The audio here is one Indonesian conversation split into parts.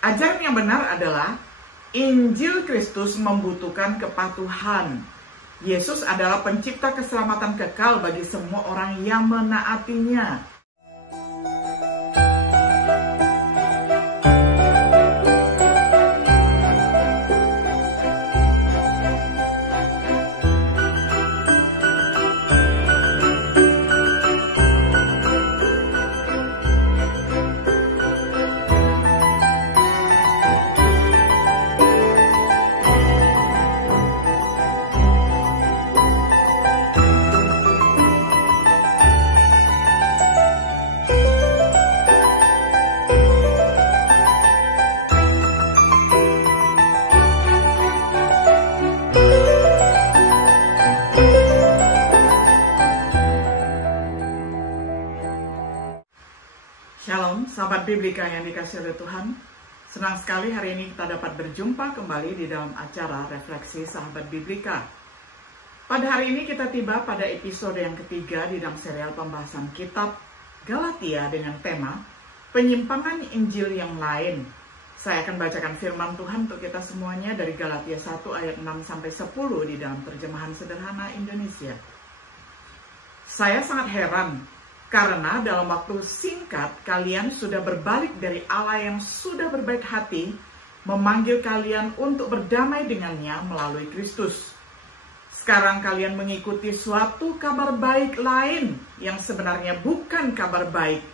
Ajaran yang benar adalah Injil Kristus membutuhkan kepatuhan. Yesus adalah pencipta keselamatan kekal bagi semua orang yang menaatinya. Shalom, sahabat Biblika yang dikasihi oleh Tuhan. Senang sekali hari ini kita dapat berjumpa kembali di dalam acara Refleksi Sahabat Biblika. Pada hari ini kita tiba pada episode yang ketiga di dalam serial pembahasan kitab Galatia dengan tema Penyimpangan Injil yang Lain. Saya akan bacakan firman Tuhan untuk kita semuanya dari Galatia 1 ayat 6-10 di dalam terjemahan sederhana Indonesia. Saya sangat heran karena dalam waktu singkat kalian sudah berbalik dari Allah yang sudah berbaik hati memanggil kalian untuk berdamai dengannya melalui Kristus. Sekarang kalian mengikuti suatu kabar baik lain yang sebenarnya bukan kabar baik,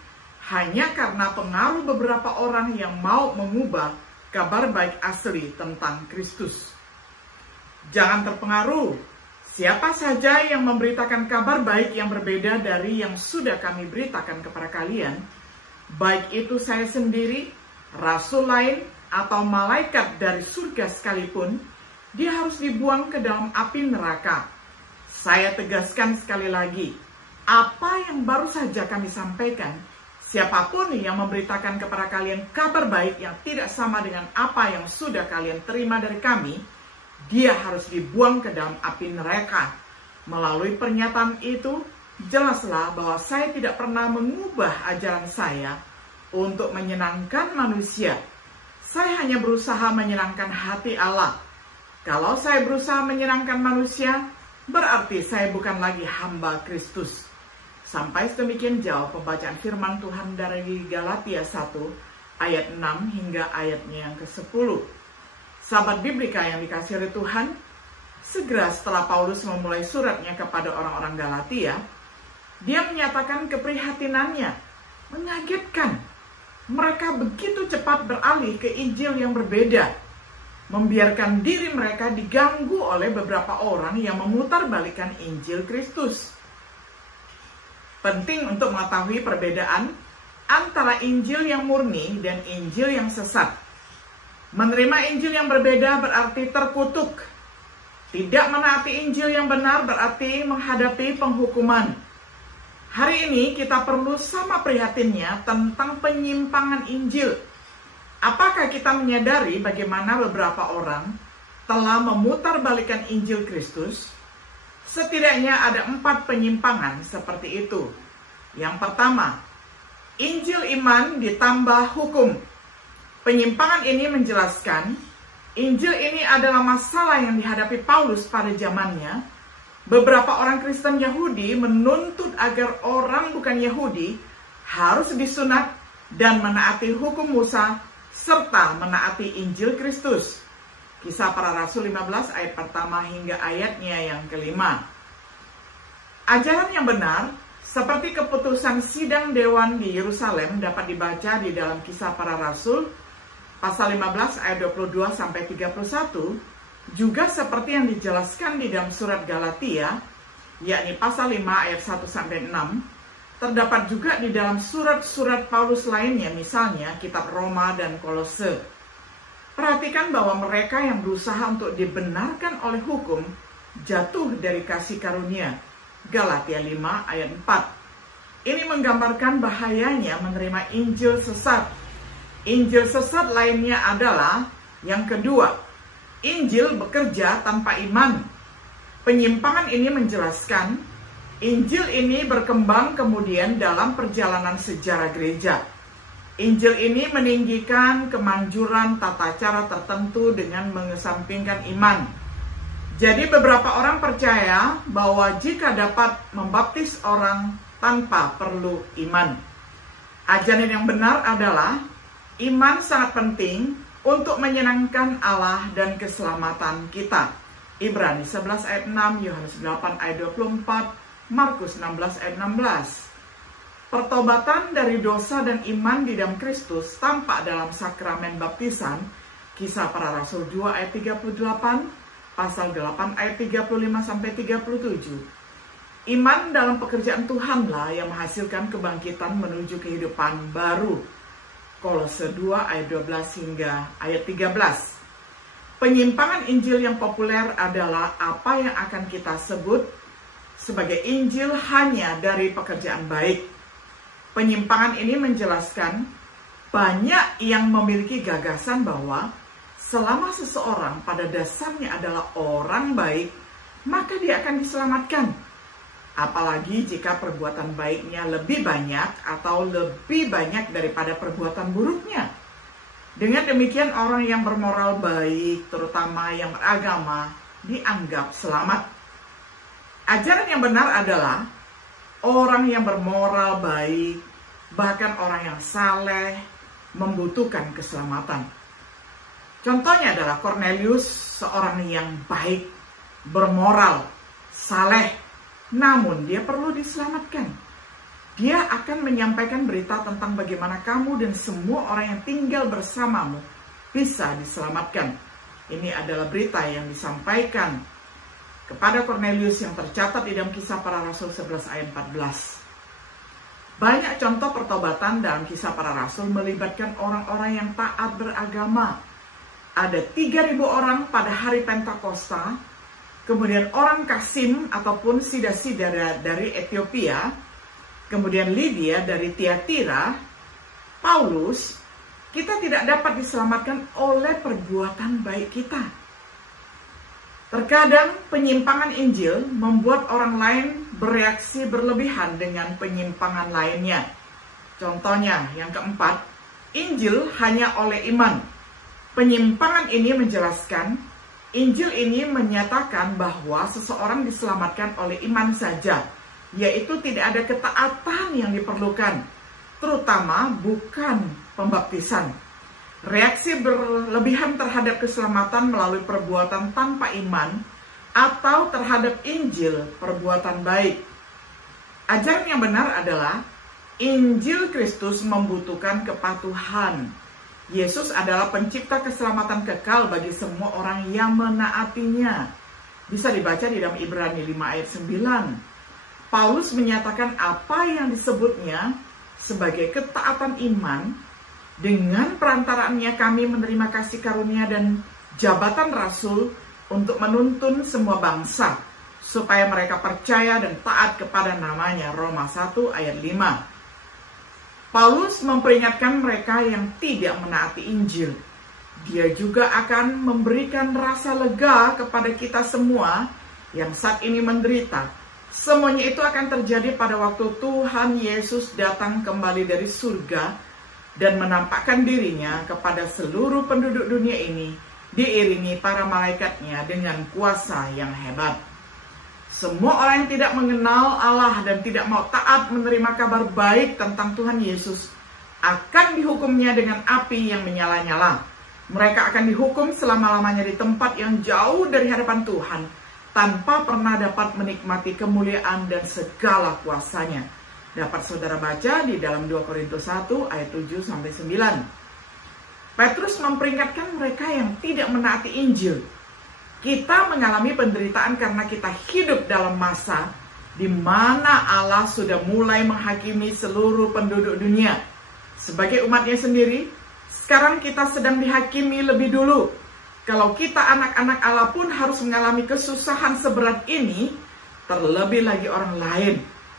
hanya karena pengaruh beberapa orang yang mau mengubah kabar baik asli tentang Kristus. Jangan terpengaruh. Siapa saja yang memberitakan kabar baik yang berbeda dari yang sudah kami beritakan kepada kalian, baik itu saya sendiri, rasul lain, atau malaikat dari surga sekalipun, dia harus dibuang ke dalam api neraka. Saya tegaskan sekali lagi, apa yang baru saja kami sampaikan, siapapun yang memberitakan kepada kalian kabar baik yang tidak sama dengan apa yang sudah kalian terima dari kami, dia harus dibuang ke dalam api neraka. Melalui pernyataan itu, jelaslah bahwa saya tidak pernah mengubah ajaran saya untuk menyenangkan manusia. Saya hanya berusaha menyenangkan hati Allah. Kalau saya berusaha menyenangkan manusia, berarti saya bukan lagi hamba Kristus. Sampai sedemikian jauh pembacaan firman Tuhan dari Galatia 1 ayat 6 hingga ayatnya yang ke-10. Sahabat Biblika yang dikasihi oleh Tuhan, segera setelah Paulus memulai suratnya kepada orang-orang Galatia, dia menyatakan keprihatinannya, mengagetkan. Mereka begitu cepat beralih ke Injil yang berbeda, membiarkan diri mereka diganggu oleh beberapa orang yang memutarbalikkan Injil Kristus. Penting untuk mengetahui perbedaan antara Injil yang murni dan Injil yang sesat. Menerima Injil yang berbeda berarti terkutuk. Tidak menaati Injil yang benar berarti menghadapi penghukuman. Hari ini kita perlu sama prihatinnya tentang penyimpangan Injil. Apakah kita menyadari bagaimana beberapa orang telah memutarbalikkan Injil Kristus? Setidaknya ada 4 penyimpangan seperti itu. Yang pertama, Injil iman ditambah hukum. Penyimpangan ini menjelaskan, Injil ini adalah masalah yang dihadapi Paulus pada zamannya. Beberapa orang Kristen Yahudi menuntut agar orang bukan Yahudi harus disunat dan menaati hukum Musa, serta menaati Injil Kristus. Kisah Para Rasul 15 ayat pertama hingga ayatnya yang kelima. Ajaran yang benar, seperti keputusan sidang dewan di Yerusalem dapat dibaca di dalam Kisah Para Rasul pasal 15 ayat 22-31, juga seperti yang dijelaskan di dalam surat Galatia, yakni pasal 5 ayat 1-6, terdapat juga di dalam surat-surat Paulus lainnya, misalnya kitab Roma dan Kolose. Perhatikan bahwa mereka yang berusaha untuk dibenarkan oleh hukum jatuh dari kasih karunia. Galatia 5 ayat 4. Ini menggambarkan bahayanya menerima Injil sesat. Injil sesat lainnya adalah yang kedua, Injil bekerja tanpa iman. Penyimpangan ini menjelaskan Injil ini berkembang kemudian dalam perjalanan sejarah gereja. Injil ini meninggikan kemanjuran tata cara tertentu dengan mengesampingkan iman. Jadi beberapa orang percaya bahwa jika dapat membaptis orang tanpa perlu iman. Ajaran yang benar adalah iman sangat penting untuk menyenangkan Allah dan keselamatan kita. Ibrani 11 ayat 6, Yohanes 8 ayat 24, Markus 16 ayat 16. Pertobatan dari dosa dan iman di dalam Kristus tampak dalam sakramen baptisan, Kisah Para Rasul 2 ayat 38, pasal 8 ayat 35-37. Iman dalam pekerjaan Tuhanlah yang menghasilkan kebangkitan menuju kehidupan baru, Kolose 2 ayat 12 hingga ayat 13. Penyimpangan Injil yang populer adalah apa yang akan kita sebut sebagai Injil hanya dari pekerjaan baik. Penyimpangan ini menjelaskan banyak yang memiliki gagasan bahwa selama seseorang pada dasarnya adalah orang baik, maka dia akan diselamatkan. Apalagi jika perbuatan baiknya lebih banyak atau lebih banyak daripada perbuatan buruknya. Dengan demikian orang yang bermoral baik, terutama yang beragama, dianggap selamat. Ajaran yang benar adalah orang yang bermoral baik, bahkan orang yang saleh, membutuhkan keselamatan. Contohnya adalah Cornelius, seorang yang baik, bermoral, saleh, namun dia perlu diselamatkan. Dia akan menyampaikan berita tentang bagaimana kamu dan semua orang yang tinggal bersamamu bisa diselamatkan. Ini adalah berita yang disampaikan kepada Cornelius yang tercatat di dalam Kisah Para Rasul 11 ayat 14. Banyak contoh pertobatan dalam Kisah Para Rasul melibatkan orang-orang yang taat beragama. Ada 3.000 orang pada hari Pentakosta, kemudian orang Kasim ataupun Sida-Sida dari Ethiopia, kemudian Lydia dari Tiatira, Paulus. Kita tidak dapat diselamatkan oleh perbuatan baik kita. Terkadang penyimpangan Injil membuat orang lain bereaksi berlebihan dengan penyimpangan lainnya. Contohnya, yang keempat, Injil hanya oleh iman. Penyimpangan ini menjelaskan, Injil ini menyatakan bahwa seseorang diselamatkan oleh iman saja, yaitu tidak ada ketaatan yang diperlukan, terutama bukan pembaptisan. Reaksi berlebihan terhadap keselamatan melalui perbuatan tanpa iman atau terhadap Injil perbuatan baik. Ajaran yang benar adalah Injil Kristus membutuhkan kepatuhan. Yesus adalah pencipta keselamatan kekal bagi semua orang yang menaatinya. Bisa dibaca di dalam Ibrani 5 ayat 9. Paulus menyatakan apa yang disebutnya sebagai ketaatan iman. Dengan perantaraannya kami menerima kasih karunia dan jabatan rasul untuk menuntun semua bangsa, supaya mereka percaya dan taat kepada namanya. Roma 1 ayat 5. Paulus memperingatkan mereka yang tidak menaati Injil. Dia juga akan memberikan rasa lega kepada kita semua yang saat ini menderita. Semuanya itu akan terjadi pada waktu Tuhan Yesus datang kembali dari surga dan menampakkan dirinya kepada seluruh penduduk dunia ini, diiringi para malaikatnya dengan kuasa yang hebat. Semua orang yang tidak mengenal Allah dan tidak mau taat menerima kabar baik tentang Tuhan Yesus akan dihukumnya dengan api yang menyala-nyala. Mereka akan dihukum selama-lamanya di tempat yang jauh dari hadapan Tuhan, tanpa pernah dapat menikmati kemuliaan dan segala kuasanya. Dapat saudara baca di dalam 2 Korintus 1 ayat 7-9. Petrus memperingatkan mereka yang tidak menaati Injil. Kita mengalami penderitaan karena kita hidup dalam masa di mana Allah sudah mulai menghakimi seluruh penduduk dunia. Sebagai umatnya sendiri, sekarang kita sedang dihakimi lebih dulu. Kalau kita anak-anak Allah pun harus mengalami kesusahan seberat ini, terlebih lagi orang lain.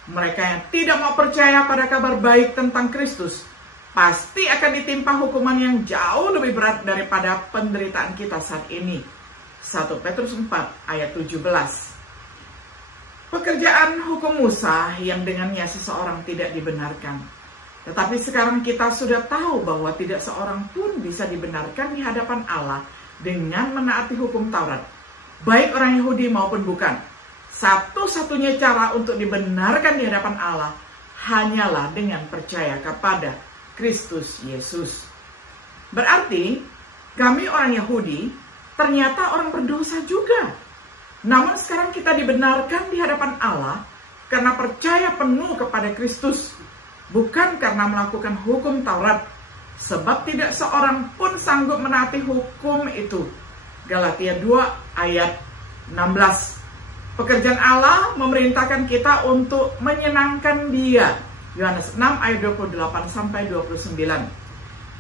Mereka yang tidak mau percaya pada kabar baik tentang Kristus pasti akan ditimpa hukuman yang jauh lebih berat daripada penderitaan kita saat ini. 1 Petrus 4 ayat 17. Pekerjaan hukum Musa yang dengannya seseorang tidak dibenarkan. Tetapi sekarang kita sudah tahu bahwa tidak seorang pun bisa dibenarkan di hadapan Allah dengan menaati hukum Taurat, baik orang Yahudi maupun bukan. Satu-satunya cara untuk dibenarkan di hadapan Allah hanyalah dengan percaya kepada Kristus Yesus. Berarti kami orang Yahudi ternyata orang berdosa juga. Namun sekarang kita dibenarkan di hadapan Allah karena percaya penuh kepada Kristus, bukan karena melakukan hukum Taurat, sebab tidak seorang pun sanggup menaati hukum itu. Galatia 2 ayat 16. Pekerjaan Allah memerintahkan kita untuk menyenangkan Dia. Yohanes 6 ayat 28 sampai 29.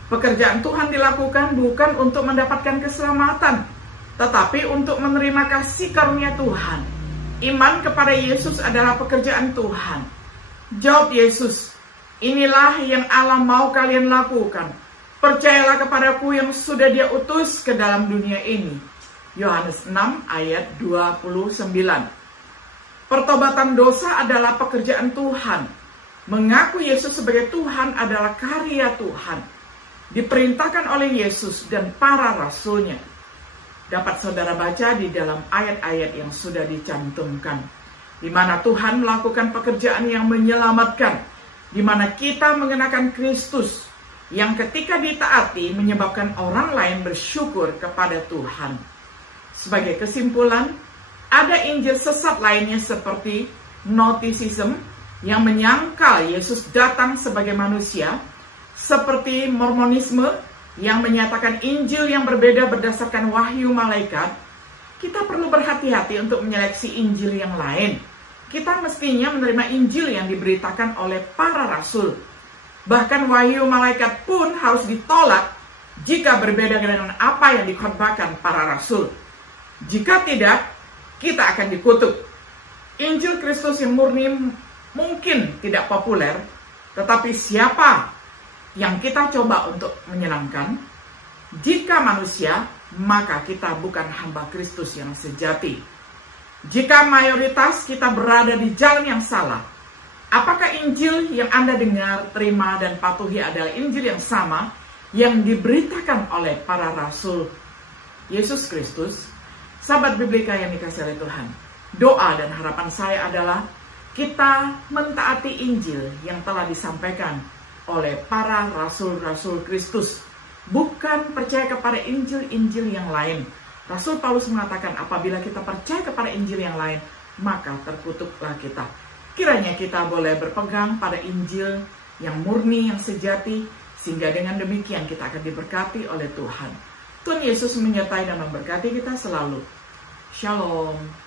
Pekerjaan Tuhan dilakukan bukan untuk mendapatkan keselamatan, tetapi untuk menerima kasih karunia Tuhan. Iman kepada Yesus adalah pekerjaan Tuhan. Jawab Yesus, inilah yang Allah mau kalian lakukan. Percayalah kepadaku yang sudah Dia utus ke dalam dunia ini. Yohanes 6 ayat 29. Pertobatan dosa adalah pekerjaan Tuhan. Mengaku Yesus sebagai Tuhan adalah karya Tuhan, diperintahkan oleh Yesus dan para rasulnya. Dapat saudara baca di dalam ayat-ayat yang sudah dicantumkan, di mana Tuhan melakukan pekerjaan yang menyelamatkan, di mana kita mengenakan Kristus, yang ketika ditaati menyebabkan orang lain bersyukur kepada Tuhan. Sebagai kesimpulan, ada Injil sesat lainnya seperti Gnosticism yang menyangkal Yesus datang sebagai manusia, seperti Mormonisme yang menyatakan Injil yang berbeda berdasarkan wahyu malaikat. Kita perlu berhati-hati untuk menyeleksi Injil yang lain. Kita mestinya menerima Injil yang diberitakan oleh para rasul. Bahkan wahyu malaikat pun harus ditolak jika berbeda dengan apa yang dikhotbahkan para rasul. Jika tidak, kita akan dikutuk. Injil Kristus yang murni mungkin tidak populer, tetapi siapa yang kita coba untuk menyenangkan? Jika manusia, maka kita bukan hamba Kristus yang sejati. Jika mayoritas kita berada di jalan yang salah, apakah Injil yang Anda dengar, terima, dan patuhi adalah Injil yang sama yang diberitakan oleh para rasul Yesus Kristus? Sahabat Biblika yang dikasihi oleh Tuhan, doa dan harapan saya adalah kita mentaati Injil yang telah disampaikan oleh para rasul-rasul Kristus, bukan percaya kepada Injil-Injil yang lain. Rasul Paulus mengatakan apabila kita percaya kepada Injil yang lain, maka terkutuklah kita. Kiranya kita boleh berpegang pada Injil yang murni, yang sejati, sehingga dengan demikian kita akan diberkati oleh Tuhan. Tuhan Yesus menyertai dan memberkati kita selalu. Shalom.